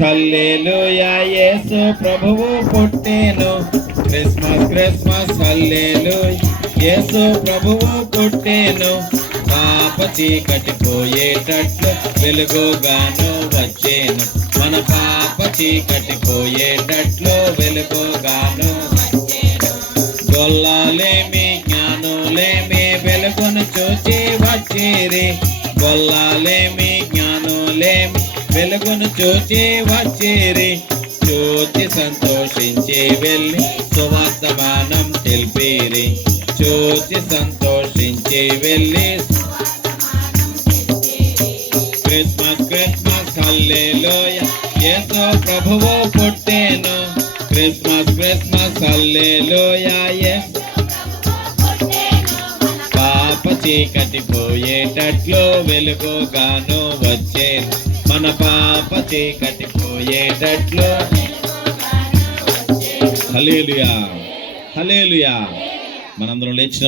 హల్లెలూయా యేసు ప్రభువు పుట్టెను. Christmas Christmas హల్లెలూయా యేసు ప్రభువు పుట్టెను. పాప చీకటి పోయేటట్లు వెలుగుగాను వచ్చేను. మన పాప చీకటి పోయేటట్లు వెలుగుగాను. గొల్లాలేమి జ్ఞానులేమి వెలుగును చూచి వచ్చిరి. గొల్లాలేమి జ్ఞానులేమి వెలుగును చూచి వచ్చిరి. చూచి సంతోషించి వెళ్ళి సువర్తమానం తెలిపిరి. చూచి సంతోషించి వెళ్ళి క్రిస్మస్ క్రిస్మస్ హల్లెలూయా యేసు ప్రభువు పుట్టెను. క్రిస్మస్ క్రిస్మస్ హల్లెలూయా యేసు పాప చీకటి పోయేటట్లు వెలుగుగాను వచ్చేను. మన పాప చీకటి పోయేటట్లు. హల్లెలూయా హల్లెలూయా. మనందరం లేచిన